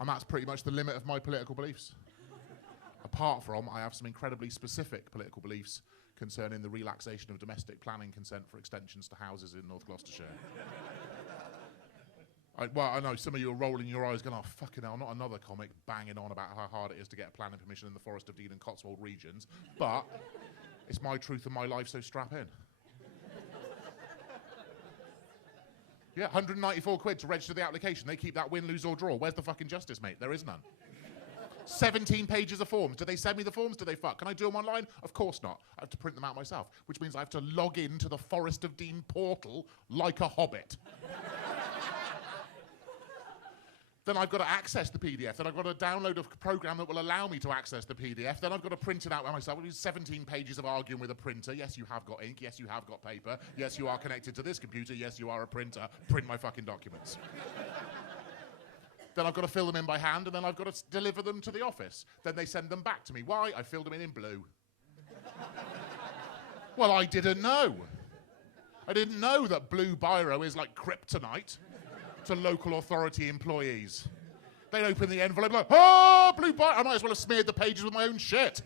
And that's pretty much the limit of my political beliefs. Apart from, I have some incredibly specific political beliefs concerning the relaxation of domestic planning consent for extensions to houses in North Gloucestershire. I know some of you are rolling your eyes going, oh, fucking hell, not another comic banging on about how hard it is to get planning permission in the Forest of Dean and Cotswold regions, but it's my truth and my life, so strap in. Yeah, 194 quid to register the application. They keep that win, lose or draw. Where's the fucking justice, mate? There is none. 17 pages of forms. Do they send me the forms? Do they fuck? Can I do them online? Of course not. I have to print them out myself, which means I have to log into the Forest of Dean portal like a hobbit. Then I've got to access the PDF. Then I've got to download a program that will allow me to access the PDF. Then I've got to print it out by myself. It's 17 pages of arguing with a printer. Yes, you have got ink. Yes, you have got paper. Yes, you are connected to this computer. Yes, you are a printer. Print my fucking documents. Then I've got to fill them in by hand, and then I've got to deliver them to the office. Then they send them back to me. Why? I filled them in blue. Well, I didn't know. I didn't know that blue biro is like kryptonite to local authority employees. They'd open the envelope like, oh, blue biro. I might as well have smeared the pages with my own shit.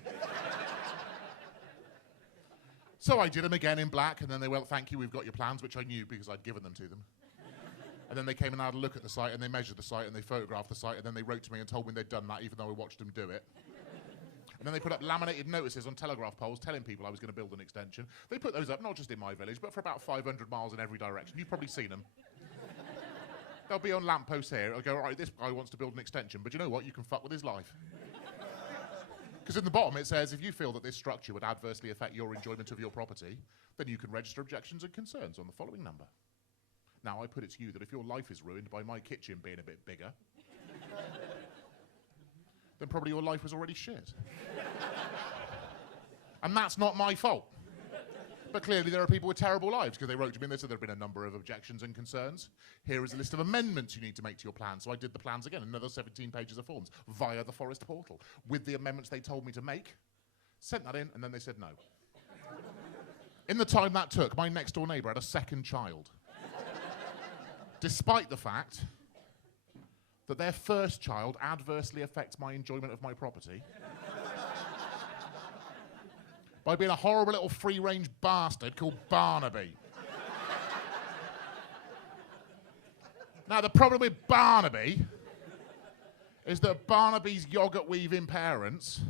So I did them again in black, and then they went, thank you, we've got your plans, which I knew because I'd given them to them. And then they came and had a look at the site, and they measured the site, and they photographed the site, and then they wrote to me and told me they'd done that, even though I watched them do it. And then they put up laminated notices on telegraph poles telling people I was going to build an extension. They put those up, not just in my village, but for about 500 miles in every direction. You've probably seen them. They'll be on lampposts here. I'll go, all right, this guy wants to build an extension, but you know what? You can fuck with his life. Because in the bottom it says, if you feel that this structure would adversely affect your enjoyment of your property, then you can register objections and concerns on the following number. Now, I put it to you that if your life is ruined by my kitchen being a bit bigger, then probably your life was already shit. And that's not my fault. But clearly there are people with terrible lives, because they wrote to me and they said there have been a number of objections and concerns. Here is a list of amendments you need to make to your plan. So I did the plans again, another 17 pages of forms, via the Forest portal, with the amendments they told me to make. Sent that in, and then they said no. In the time that took, my next door neighbour had a second child. Despite the fact that their first child adversely affects my enjoyment of my property by being a horrible little free-range bastard called Barnaby. Now, the problem with Barnaby is that Barnaby's yoghurt-weaving parents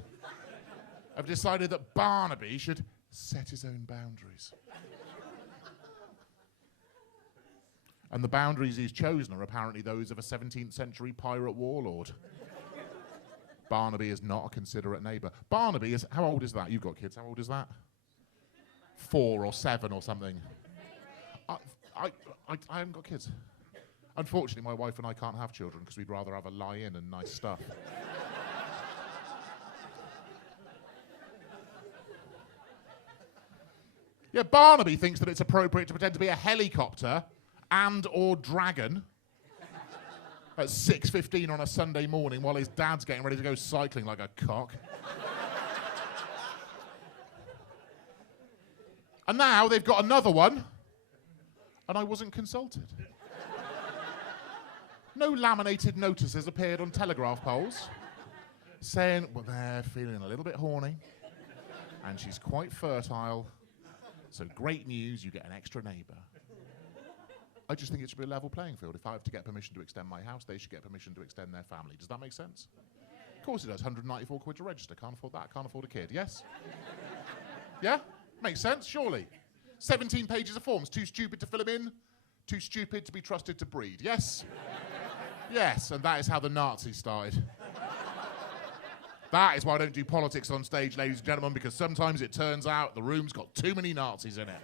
have decided that Barnaby should set his own boundaries. And the boundaries he's chosen are apparently those of a 17th century pirate warlord. Barnaby is not a considerate neighbour. Barnaby is, how old is that? You've got kids, how old is that? 4 or 7 or something. I haven't got kids. Unfortunately, my wife and I can't have children because we'd rather have a lie-in and nice stuff. Yeah, Barnaby thinks that it's appropriate to pretend to be a helicopter and or dragon at 6:15 on a Sunday morning while his dad's getting ready to go cycling like a cock. And now they've got another one, and I wasn't consulted. No laminated notices appeared on telegraph poles saying, well, they're feeling a little bit horny, and she's quite fertile, so great news, you get an extra neighbour. I just think it should be a level playing field. If I have to get permission to extend my house, they should get permission to extend their family. Does that make sense? Of course it does. 194 quid to register. Can't afford that. Can't afford a kid. Yes? Yeah? Makes sense, surely. 17 pages of forms. Too stupid to fill them in. Too stupid to be trusted to breed. Yes? Yes, and that is how the Nazis started. That is why I don't do politics on stage, ladies and gentlemen, because sometimes it turns out the room's got too many Nazis in it.